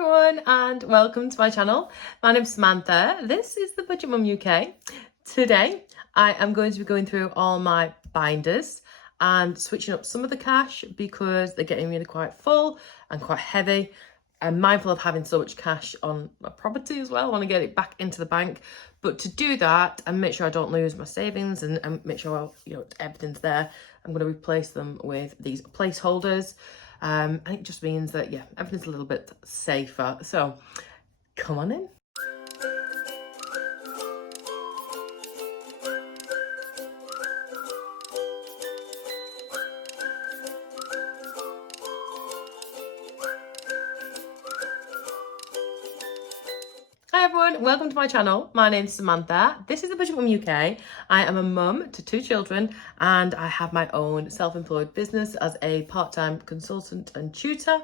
everyone and welcome to my channel. My name's Samantha. This is the Budget Mum UK. Today I am going to be going through all my binders and switching up some of the cash because they're getting really quite full and quite heavy. I'm mindful of having so much cash on my property as well. I want to get it back into the bank, but to do that and make sure I don't lose my savings and make sure everything's there, I'm going to replace them with these placeholders. And it just means that, yeah, everything's a little bit safer. So come on in. Hi everyone, welcome to my channel. My name's Samantha. This is the Budget Mum UK. I am a mum to 2 children and I have my own self-employed business as a part-time consultant and tutor.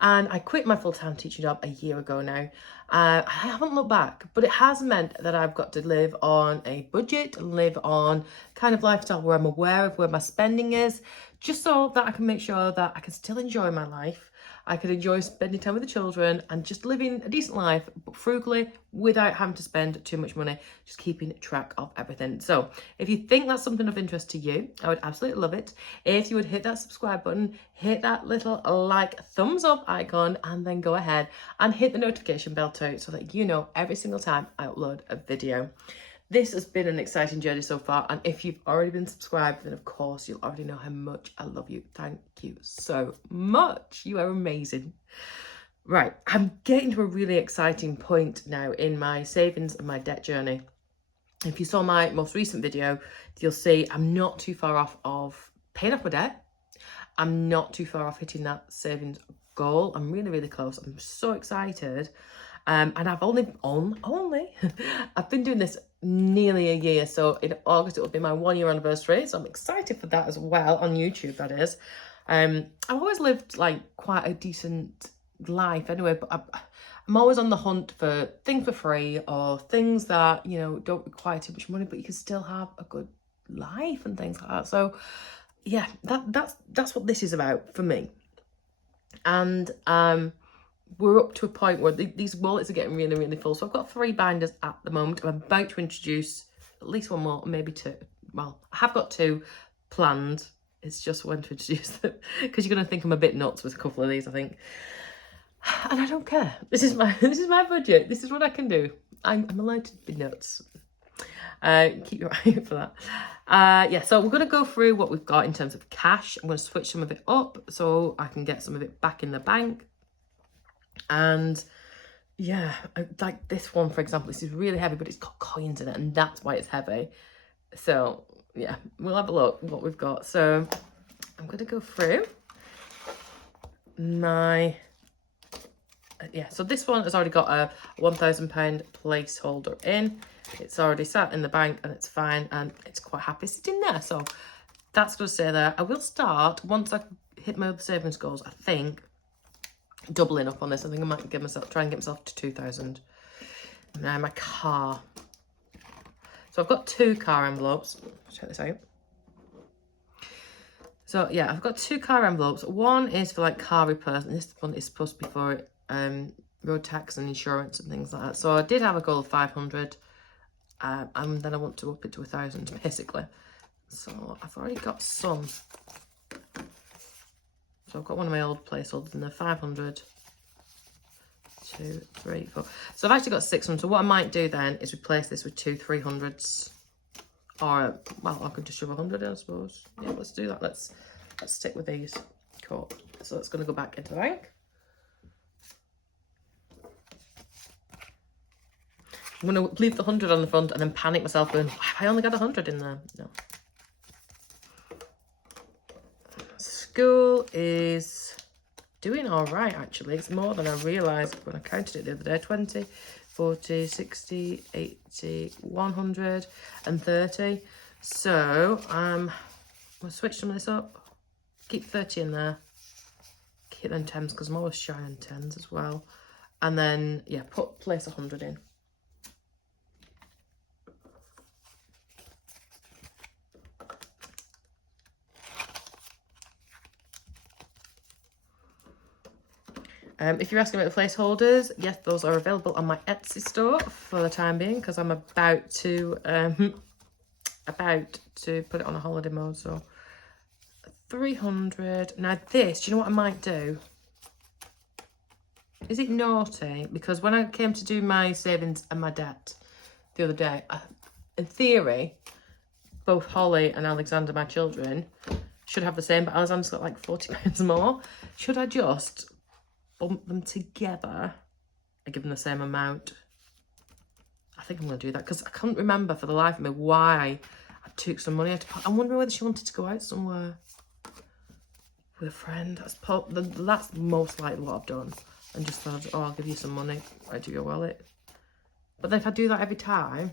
And I quit my full-time teaching job a year ago now. I haven't looked back, but it has meant that I've got to live on a budget and live on kind of lifestyle where I'm aware of where my spending is, just so that I can make sure that I can still enjoy my life. I can enjoy spending time with the children and just living a decent life, but frugally, without having to spend too much money, just keeping track of everything. So if you think that's something of interest to you, I would absolutely love it if you would hit that subscribe button, hit that little thumbs up icon, and then go ahead and hit the notification bell too, so that you know every single time I upload a video. This has been an exciting journey so far, and if you've already been subscribed, then of course you'll already know how much I love you. Thank you so much. You are amazing. Right, I'm getting to a really exciting point now in my savings and my debt journey. If you saw my most recent video, you'll see I'm not too far off of paying off my debt. I'm not too far off hitting that savings goal. I'm really, really close. I'm so excited. And I've only I've been doing this nearly a year, so in August it will be my 1-year anniversary, so I'm excited for that as well, on YouTube that is. I've always lived like quite a decent life anyway, but I'm always on the hunt for things for free or things that don't require too much money, but you can still have a good life and things like that. So yeah, that's what this is about for me. And we're up to a point where these wallets are getting really, really full. So I've got 3 binders at the moment. I'm about to introduce at least 1 more, maybe 2. Well, I have got 2 planned. It's just when to introduce them, because you're going to think I'm a bit nuts with a couple of these, I think. And I don't care. This is my budget. This is what I can do. I'm allowed to be nuts. Keep your eye out for that. Yeah, so we're going to go through what we've got in terms of cash. I'm going to switch some of it up so I can get some of it back in the bank. And yeah, like this one, for example, this is really heavy, but it's got coins in it, and that's why it's heavy. So yeah, we'll have a look what we've got. So I'm going to go through my so this one has already got a £1,000 placeholder in. It's already sat in the bank and it's fine, and it's quite happy sitting there, so that's going to stay there. I will start once I hit my other savings goals, I think, doubling up on this. I think I might try and get myself to 2,000. Now my car. So I've got 2 car envelopes. Check this out. So yeah, I've got 2 car envelopes. One is for like car repairs, and this one is supposed to be for road tax and insurance and things like that. So I did have a goal of 500, and then I want to up it to 1,000 basically. So I've already got some. So I've got one of my old placeholders in there, 500, 2, 3, 4. So I've actually got 600. So what I might do then is replace this with 2 300s. Or, well, I could just shove 100 in, I suppose. Yeah, let's do that. Let's stick with these. Cool. So it's going to go back into the bank. I'm going to leave the 100 on the front and then panic myself going, I only got 100 in there. No. School is doing all right, actually. It's more than I realised when I counted it the other day. 20, 40, 60, 80, 130. So I'm going to switch some of this up. Keep 30 in there. Keep them 10s because I'm always shy on 10s as well. And then, yeah, place 100 in. If you're asking about the placeholders, yes, those are available on my Etsy store for the time being, because I'm about to put it on a holiday mode. So 300. Now this, do you know what I might do? Is it naughty? Because when I came to do my savings and my debt the other day, in theory, both Holly and Alexander, my children, should have the same, but Alexander's got like £40 more. Should I just bump them together and give them the same amount? I think I'm going to do that, because I can't remember for the life of me why I took some money out. I'm wondering whether she wanted to go out somewhere with a friend. That's most likely what I've done. And just thought, oh, I'll give you some money out of your wallet. But then if I do that every time,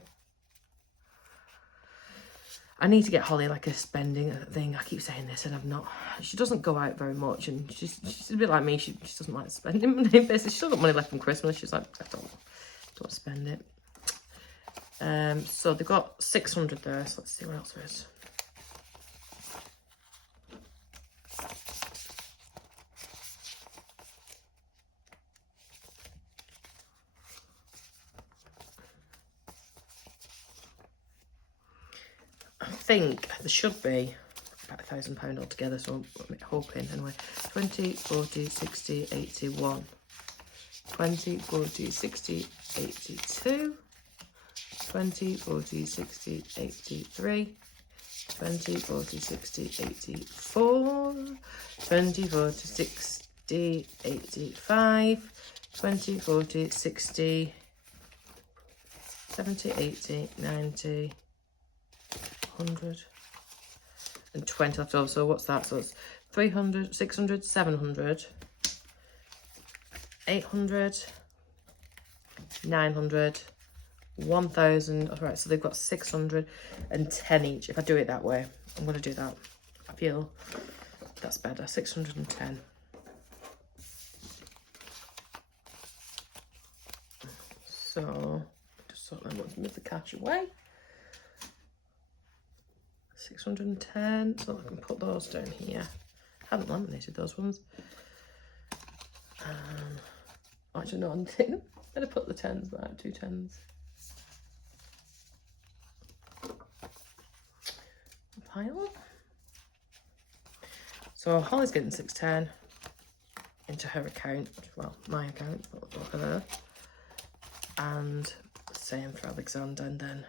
I need to get Holly like a spending thing. I keep saying this and I've not. She doesn't go out very much, and she's a bit like me. She doesn't like spending money. Basically, she's still got money left from Christmas. She's like, I don't spend it. So they've got 600 there. So let's see what else there is. I think there should be about £1,000 altogether, so I'm hoping anyway. 20, 40, 60, 81. 20, 40, 60, 82. 20, 40, 60, 83. 20, 40, 60, 84. 20, 40, 60, 85. 20, 40, 60, 70, 80, 90. 120 left over. So what's that? So it's 300, 600, 700, 800, 900, 1,000. All right, so they've got 610 each. If I do it that way, I'm going to do that. I feel that's better. 610. So just sort of move the cash away. 610, so I can put those down here. I haven't laminated those ones. Actually, no, I didn't. Better put the 10s back, 2 10s. Pile. So Holly's getting 610 into her account, well, my account, for her. And same for Alexander, and then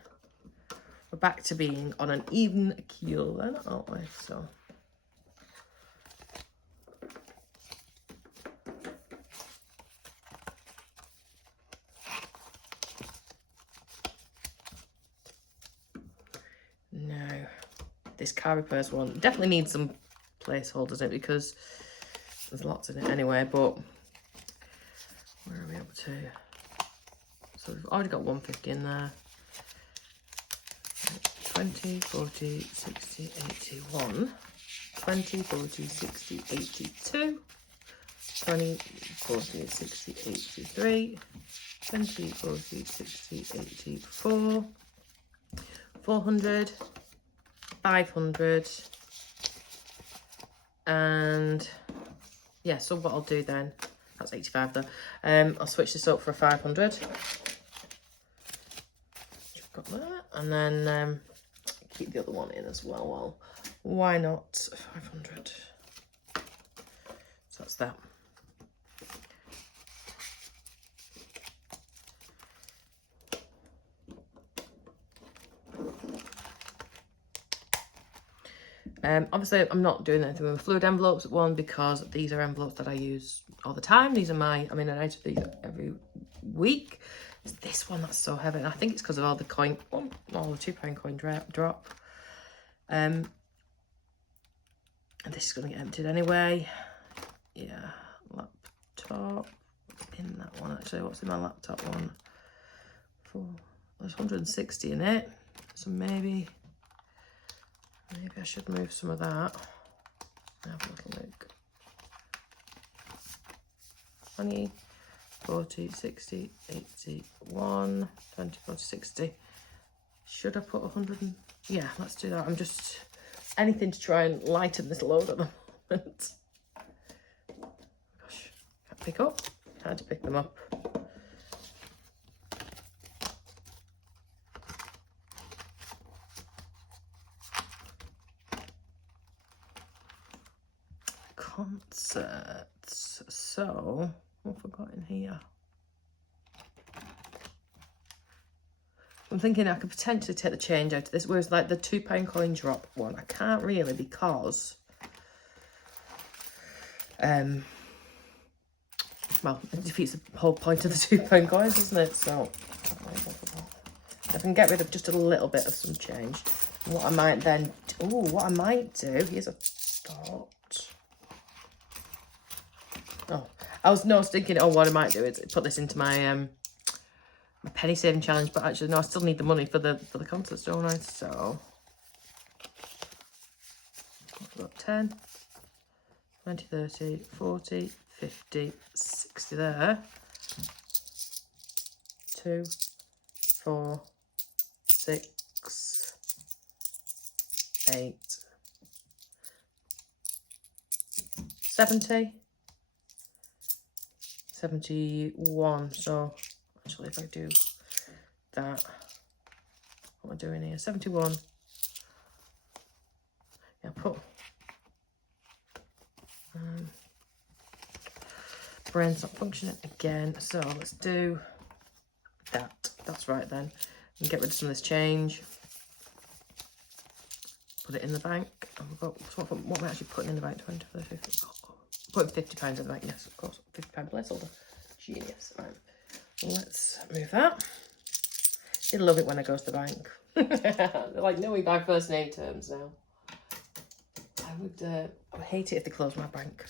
we're back to being on an even keel then, aren't we? So now this car repairs one definitely needs some placeholders in it, because there's lots in it anyway. But where are we up to? So we've already got 150 in there. 20, 40, 60, 81, 20, 40, 60, 82, 20, 40, 60, 83, 20, 40, 60, 84, 400, 500, and yeah, so what I'll do then, that's 85 though, I'll switch this up for 500. Got that, and then keep the other one in as well. Well, why not 500? So that's that. Obviously, I'm not doing anything with fluid envelopes. One, because these are envelopes that I use all the time. These are I'm in and out of these every week. It's this one that's so heavy, and I think it's because of all the coin, all the £2 coin drop. And this is going to get emptied anyway. Yeah, laptop. What's in that one actually? What's in my laptop one? There's 160 in it, so maybe I should move some of that. Have a little look. 20. 40, 60, 81, 20, 40, 60. Should I put 100? Yeah, let's do that. I'm just anything to try and lighten this load at the moment. Gosh, pick up. Hard to pick them up. Concerts. So, what have I got in here? I'm thinking I could potentially take the change out of this, whereas like the £2 coin drop one, I can't really because, well, it defeats the whole point of the £2 coins, doesn't it? So, I can get rid of just a little bit of some change. And what I might then, what I might do, here's a thought. Oh, I was thinking, what I might do is put this into my my penny saving challenge, but actually no, I still need the money for the concerts, don't I? So I've got 10, 20, 30, 40, 50, 60 there. 2, 4, 6, 8, 70, 71. So actually, if I do that, what am I doing here? 71. Yeah, put brain's not functioning again. So let's do that. That's right then. And get rid of some of this change. Put it in the bank. And we've got what am I actually putting in the bank? 20, 30, 50. Putting £50 in the bank. Yes, of course. £50 placeholder. Genius. Right. Let's move that. You love it when I go to the bank. They're like, no, we buy first name terms now. I would hate it if they closed my bank.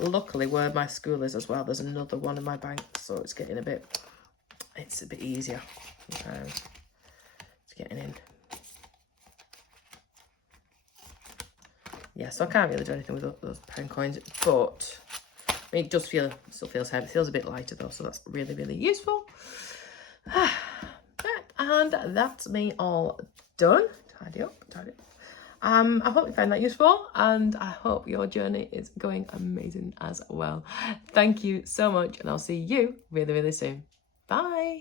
Luckily, where my school is as well, there's another one in my bank, so it's getting a bit easier. It's getting in. Yeah, so I can't really do anything with those pound coins, but I mean, it does still feels heavy. It feels a bit lighter though, so that's really, really useful. And that's me all done. Tidy up. I hope you found that useful, and I hope your journey is going amazing as well. Thank you so much, and I'll see you really, really soon. Bye.